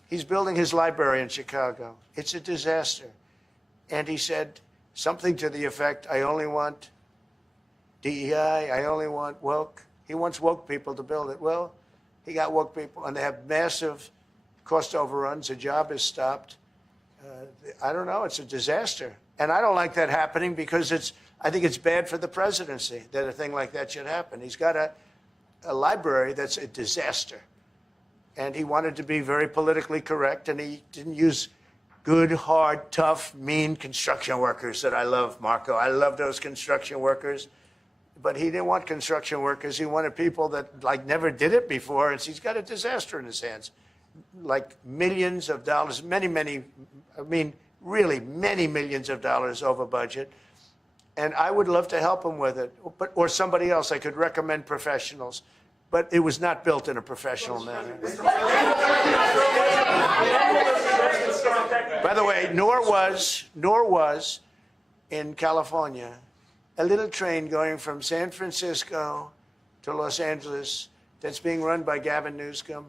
He's building his library in Chicago. It's a disaster. And he said something to the effect, I only want DEI, I only want woke. He wants woke people to build it. Well, he got woke people, and they have massive cost overruns. A job is stopped. I don't know. It's a disaster. And I don't like that happening because I think it's bad for the presidency that a thing like that should happen. He's got a library that's a disaster. And he wanted to be very politically correct, and he didn't use good, hard, tough, mean construction workers that I love, Marco. I love those construction workers. But he didn't want construction workers. He wanted people that like never did it before. And he's got a disaster in his hands, like millions of dollars, really many millions of dollars over budget. And I would love to help him with it, or somebody else. I could recommend professionals, but it was not built in a professional manner. By the way, nor was in California a little train going from San Francisco to Los Angeles that's being run by Gavin Newsom,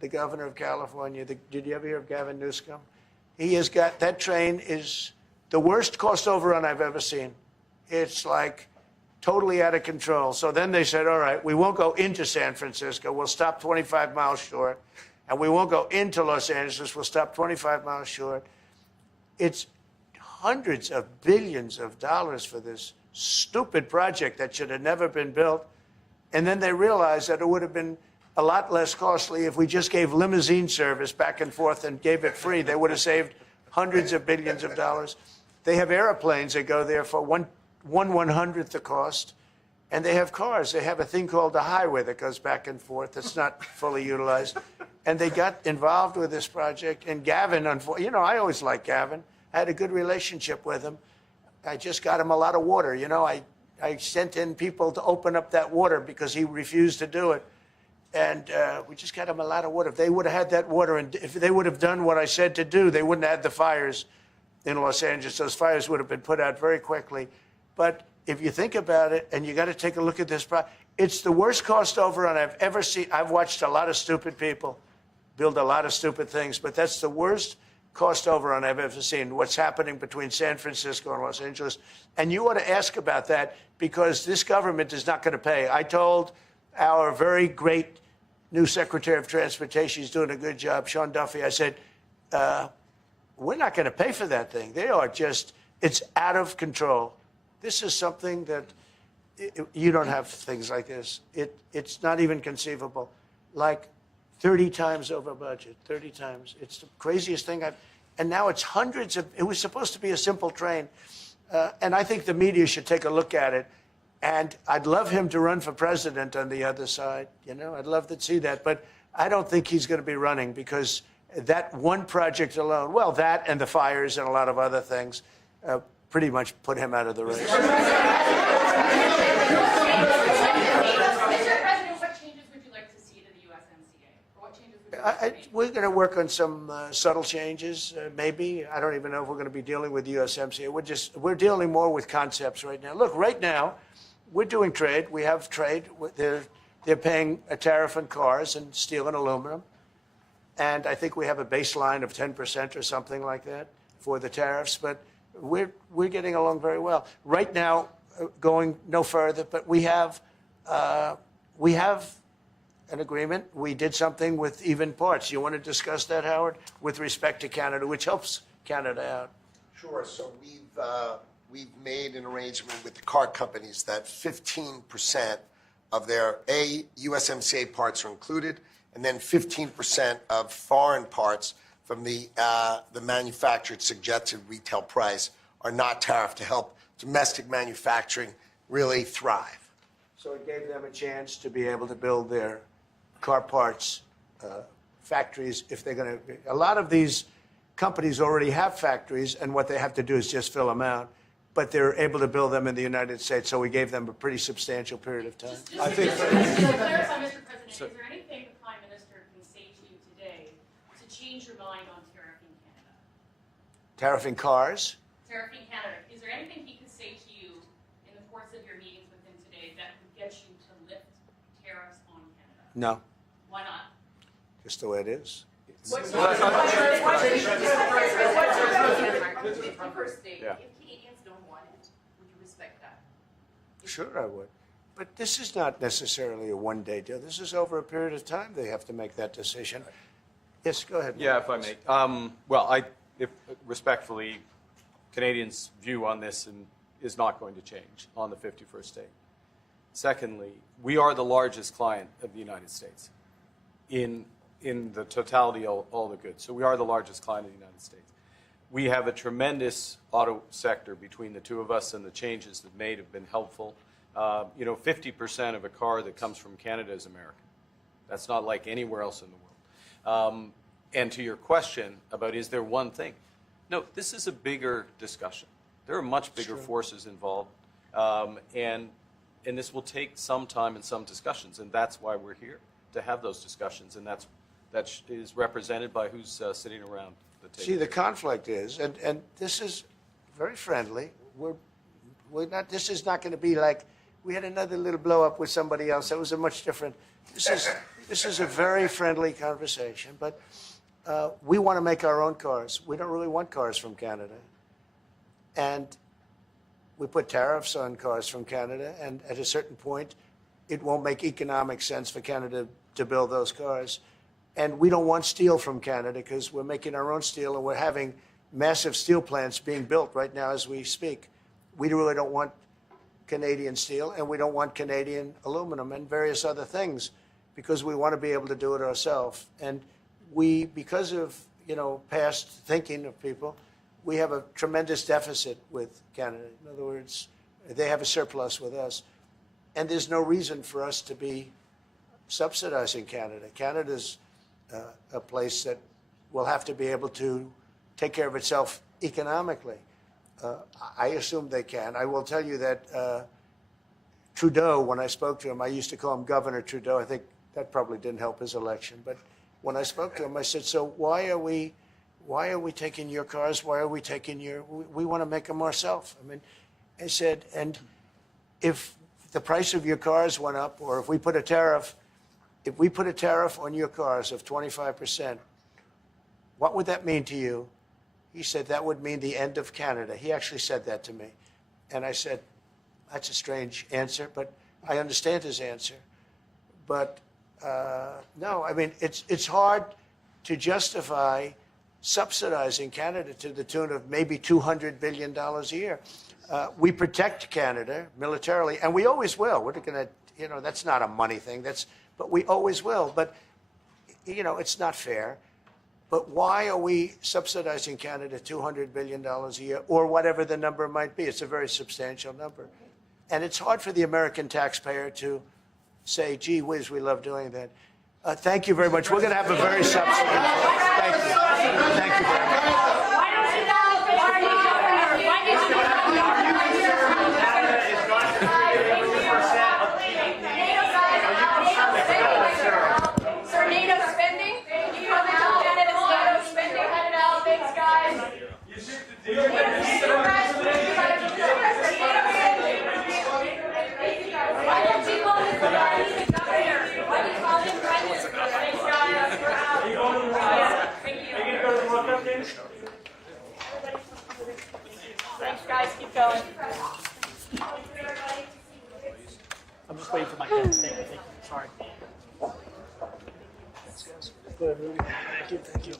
the governor of California. Did you ever hear of Gavin Newsom? That train is the worst cost overrun I've ever seen. It's like totally out of control. So then they said, all right, we won't go into San Francisco. We'll stop 25 miles short. And we won't go into Los Angeles. We'll stop 25 miles short. It's hundreds of billions of dollars for this stupid project that should have never been built. And then they realized that it would have been a lot less costly if we just gave limousine service back and forth and gave it free. They would have saved hundreds of billions of dollars. They have airplanes that go there for one 1/100th the cost. And they have cars. They have a thing called the highway that goes back and forth that's not fully utilized. And they got involved with this project. And Gavin, I always liked Gavin. I had a good relationship with him. I just got him a lot of water. I sent in people to open up that water because he refused to do it. And we just got him a lot of water. If they would have had that water, and if they would have done what I said to do, they wouldn't have had the fires in Los Angeles. Those fires would have been put out very quickly. But if you think about it, and you got to take a look at this, it's the worst cost overrun I've ever seen. I've watched a lot of stupid people build a lot of stupid things, but that's the worst cost overrun I've ever seen, what's happening between San Francisco and Los Angeles. And you ought to ask about that because this government is not going to pay. I told our very great new Secretary of Transportation, he's doing a good job, Sean Duffy, I said, we're not going to pay for that thing. It's out of control. This is something that you don't have things like this. It's not even conceivable. Like 30 times over budget, 30 times. It's the craziest thing and now it's hundreds of, it was supposed to be a simple train. And I think the media should take a look at it. And I'd love him to run for president on the other side. I'd love to see that. But I don't think he's going to be running because that one project alone, well, that and the fires and a lot of other things, pretty much put him out of the race. Mr. President, what changes would you like to see to the USMCA? Or what changes would you like to see? We're going to work on some subtle changes, maybe. I don't even know if we're going to be dealing with the USMCA. We're dealing more with concepts right now. Look, right now, we're doing trade. We have trade. They're paying a tariff on cars and steel and aluminum. And I think we have a baseline of 10% or something like that for the tariffs. But we're getting along very well. Right now, going no further, but we have an agreement. We did something with even parts. You want to discuss that, Howard, with respect to Canada, which helps Canada out? Sure. So we've made an arrangement with the car companies that 15% of their USMCA parts are included, and then 15% of foreign parts from the manufactured suggested retail price are not tariffed to help domestic manufacturing really thrive. So it gave them a chance to be able to build their car parts factories if they're going to. A lot of these companies already have factories, and what they have to do is just fill them out. But they're able to build them in the United States, so we gave them a pretty substantial period of time. Just to clarify, Mr. President, is there anything the Prime Minister can say to you today to change your mind on tariffing Canada? Tariffing cars? Tariffing Canada. Is there anything he could say to you in the course of your meetings with him today that would get you to lift tariffs on Canada? No. Why not? Just the way it is. What's your first state? Yeah. If Canadians don't want it, would you respect that? Sure, I would. But this is not necessarily a one-day deal. This is over a period of time they have to make that decision. Yes, go ahead. Yeah, if I may. If respectfully, Canadians' view on this is not going to change on the 51st state. Secondly, we are the largest client of the United States in the totality of all the goods. So we are the largest client of the United States. We have a tremendous auto sector between the two of us, and the changes that made have been helpful. 50% of a car that comes from Canada is American. That's not like anywhere else in the world. And to your question about is there one thing? No, this is a bigger discussion. There are much bigger forces involved, and this will take some time and some discussions, and that's why we're here, to have those discussions, and that is represented by who's sitting around the table. See, the conflict is, and this is very friendly. We're not. This is not going to be like we had another little blow up with somebody else. That was a much different. This is a very friendly conversation, but we want to make our own cars. We don't really want cars from Canada, and we put tariffs on cars from Canada, and at a certain point, it won't make economic sense for Canada to build those cars. And we don't want steel from Canada because we're making our own steel, and we're having massive steel plants being built right now as we speak. We really don't want Canadian steel, and we don't want Canadian aluminum and various other things because we want to be able to do it ourselves. And we, because of past thinking of people, we have a tremendous deficit with Canada. In other words, they have a surplus with us. And there's no reason for us to be subsidizing Canada. Canada's a place that will have to be able to take care of itself economically. I assume they can. I will tell you that Trudeau, when I spoke to him, I used to call him Governor Trudeau. I think that probably didn't help his election. But when I spoke to him, I said, so why are we taking your cars? Why are we taking we want to make them ourselves. I mean, I said, and if the price of your cars went up, or if we put a tariff on your cars of 25%, what would that mean to you? He said, that would mean the end of Canada. He actually said that to me. And I said, that's a strange answer, but I understand his answer. But no, I mean, it's hard to justify subsidizing Canada to the tune of maybe $200 billion a year. We protect Canada militarily, and we always will. We're going to, that's not a money thing. But we always will. But, it's not fair. But why are we subsidizing Canada $200 billion a year, or whatever the number might be? It's a very substantial number. And it's hard for the American taxpayer to say, gee whiz, we love doing that. Thank you very much. We're going to have a very substantial. Thank you. Thank you very much. Sir, NATO spending? Can you comment on Canada's NATO spending? Thanks, guys. Why don't you call him governor? Why do you call him prime minister? Thanks, guys. We're out. Thank you. Thanks, guys. Keep going. I'm just waiting for my pen. Thank you. Sorry. Thank you.